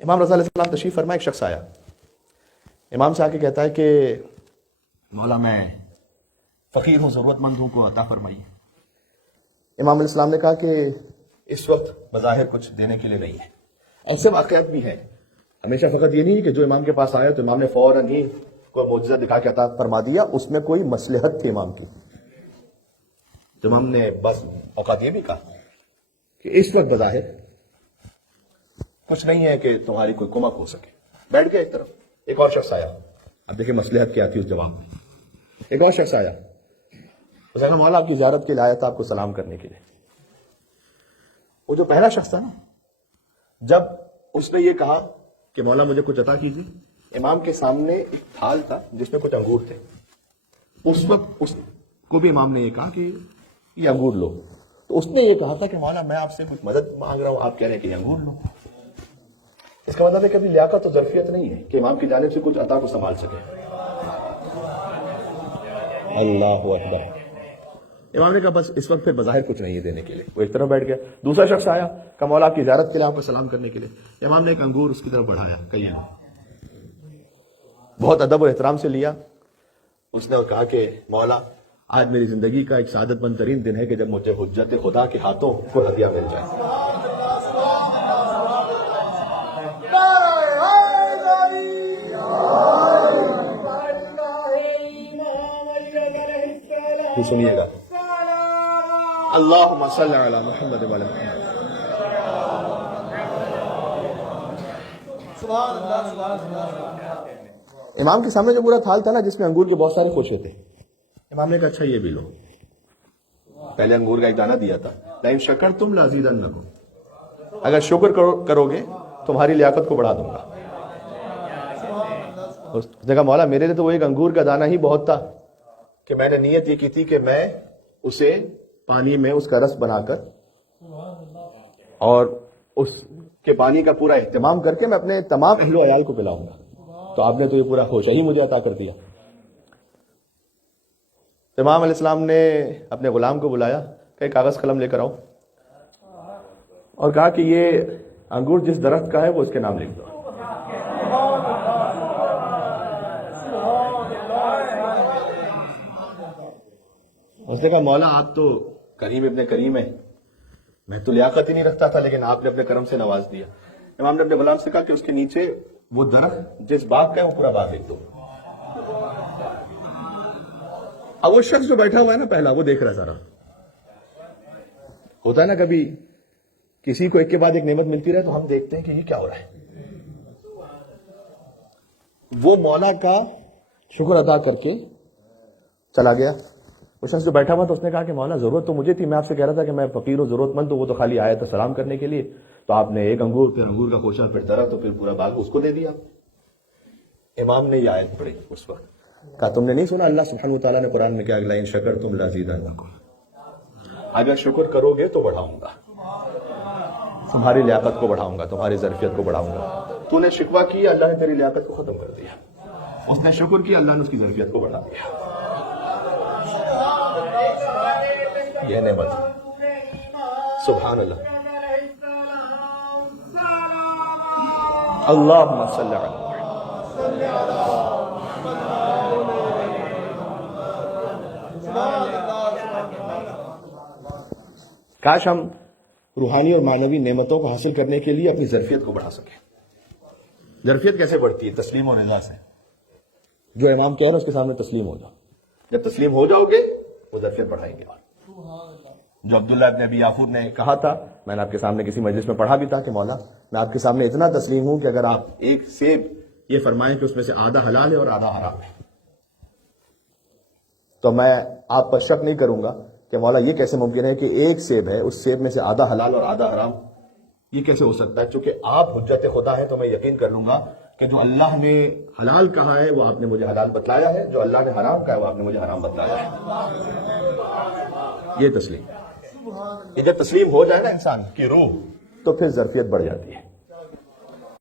امام رضا علیہ السلام تشریف فرما، ایک شخص آیا، امام سے آ کے کہتا ہے کہ مولا میں فقیر ہوں، ضرورت مند ہوں، کو عطا فرمائیے۔ امام علیہ السلام نے کہا کہ اس وقت بظاہر کچھ دینے کے لیے نہیں ہے۔ ایسے واقعات بھی ہیں، ہمیشہ فقط یہ نہیں کہ جو امام کے پاس آیا تو امام نے فوراً ہی کوئی معجزہ دکھا کے عطا فرما دیا، اس میں کوئی مصلحت تھی امام کی۔ تو امام نے بس اوقات یہ بھی کہا کہ اس وقت بظاہر کچھ نہیں ہے کہ تمہاری کوئی کمک ہو سکے، بیٹھ گئے ایک طرف۔ ایک اور شخص آیا، اب دیکھیں مصلحت کیا تھی اس جواب میں۔ ایک اور شخص آیا، اس نے کہا مولا آپ کی زیارت کے لیے آیا تھا، آپ کو سلام کرنے کے لیے۔ وہ جو پہلا شخص تھا نا، جب اس نے یہ کہا کہ مولا مجھے کچھ عطا کیجیے، امام کے سامنے ایک تھال تھا جس میں کچھ انگور تھے۔ اس وقت اس کو بھی امام نے یہ کہا کہ یہ انگور لو، تو اس نے یہ کہا تھا کہ مولا میں آپ سے کچھ مدد مانگ رہا ہوں، آپ کہہ رہے ہیں کہ یہ انگور لو۔ اس کا مطلب ہے کہ ابھی لیاقت و ظرفیت نہیں ہے کہ امام کی جانب سے کچھ عطا کو سنبھال سکے۔ اللہ اکبر۔ امام نے کہا بس اس وقت پھر بظاہر کچھ نہیں ہے دینے کے لیے، وہ ایک طرف بیٹھ گیا۔ دوسرا شخص آیا، کہا مولا آپ کی زیارت کے لیے، آپ کو سلام کرنے کے لیے۔ امام نے ایک انگور اس کی طرف بڑھایا، کہیں بہت ادب و احترام سے لیا۔ اس نے کہا کہ مولا آج میری زندگی کا ایک سعادت مند ترین دن ہے کہ جب مجھے حجت خدا کے ہاتھوں کو ہدیہ مل جائے۔ سنیے گا، اللہم صلی علی محمد وعلی محمد۔ امام کے سامنے جو پورا تھال تھا نا جس میں انگور کے بہت سارے خوشے تھے، امام نے کہا اچھا یہ بھی لو۔ پہلے انگور کا ایک دانہ دیا تھا، لئن شکرتم لازیدنکم، اگر شکر کرو گے تمہاری لیاقت کو بڑھا دوں گا۔ اس نے کہا مولا میرے لیے تو وہ ایک انگور کا دانہ ہی بہت تھا کہ میں نے نیت یہ کی تھی کہ میں اسے پانی میں اس کا رس بنا کر اور اس کے پانی کا پورا اہتمام کر کے میں اپنے تمام اہل و عیال کو پلاؤں گا، تو آپ نے تو یہ پورا خوشہ ہی مجھے عطا کر دیا۔ امام علیہ السلام نے اپنے غلام کو بلایا کہ کاغذ قلم لے کر آؤ، اور کہا کہ یہ انگور جس درخت کا ہے وہ اس کے نام لکھ دو۔ اس نے کہا مولا آپ تو کریم ابن کریم ہیں، میں تو لیاقت ہی نہیں رکھتا تھا، لیکن آپ نے اپنے کرم سے نواز دیا۔ امام نے اپنے غلام سے کہا کہ اس کے نیچے وہ درخت جس باغ کا ہے وہ پورا باغ لکھ دو۔ اب وہ شخص جو بیٹھا ہوا ہے نا پہلا، وہ دیکھ رہا ہے سارا۔ ہوتا ہے نا کبھی کسی کو ایک کے بعد ایک نعمت ملتی رہے تو ہم دیکھتے ہیں کہ یہ کیا ہو رہا ہے۔ وہ مولا کا شکر ادا کر کے چلا گیا۔ وہ شخص جو بیٹھا ہوا تھا اس نے کہا کہ مولا ضرورت تو مجھے تھی، میں آپ سے کہہ رہا تھا کہ میں فقیر ہوں، ضرورت مند ہوں، وہ تو خالی آیا تھا سلام کرنے کے لیے، تو آپ نے ایک انگور، پھر انگور کا خوشہ، پھر درخت، تو پھر پورا باغ اس کو دے دیا۔ امام نے یہ آیت پڑھی اس وقت، کہا تم نے نہیں سنا اللہ سبحانہ و تعالیٰ نے قرآن میں کیا، لئن شکرتم لازیدنکم، اگر شکر کرو گے تو بڑھاؤں گا، تمہاری لیاقت کو بڑھاؤں گا، تمہاری ظرفیت کو بڑھاؤں گا۔ تو نے شکوہ کیا، اللہ نے تیری لیاقت کو ختم کر دیا۔ اس نے شکر کیا، اللہ نے اس کی ظرفیت کو بڑھا دیا۔ یہ نعمت سبحان اللہ۔ اللہم صلی علی کاش ہم روحانی اور معنوی نعمتوں کو حاصل کرنے کے لیے اپنی ظرفیت کو بڑھا سکیں۔ ظرفیت کیسے بڑھتی ہے؟ تسلیم و رضا سے۔ جو امام کہہ رہے ہیں اس کے سامنے تسلیم ہو جاؤ، جب تسلیم ہو جاؤ گے وہ ظرفیت بڑھائیں گے۔ جو عبداللہ ابن ابی یافور نے کہا تھا، میں نے آپ کے سامنے کسی مجلس میں پڑھا بھی تھا کہ مولا میں آپ کے سامنے اتنا تسلیم ہوں کہ اگر آپ ایک سیب یہ فرمائیں کہ اس میں سے آدھا حلال ہے اور آدھا حرام ہے، تو میں آپ پر شک نہیں کروں گا کہ مولا یہ کیسے ممکن ہے کہ ایک سیب ہے، اس سیب میں سے آدھا حلال اور آدھا حرام، یہ کیسے ہو سکتا ہے؟ چونکہ آپ حجت خدا ہیں تو میں یقین کر لوں گا کہ جو اللہ نے حلال کہا ہے وہ آپ نے مجھے حلال بتلایا ہے، جو اللہ نے حرام کہا ہے وہ آپ نے مجھے حرام بتلایا ہے۔ یہ تسلیم، یہ جب تسلیم ہو جائے نا انسان کی روح، تو پھر ظرفیت بڑھ جاتی ہے۔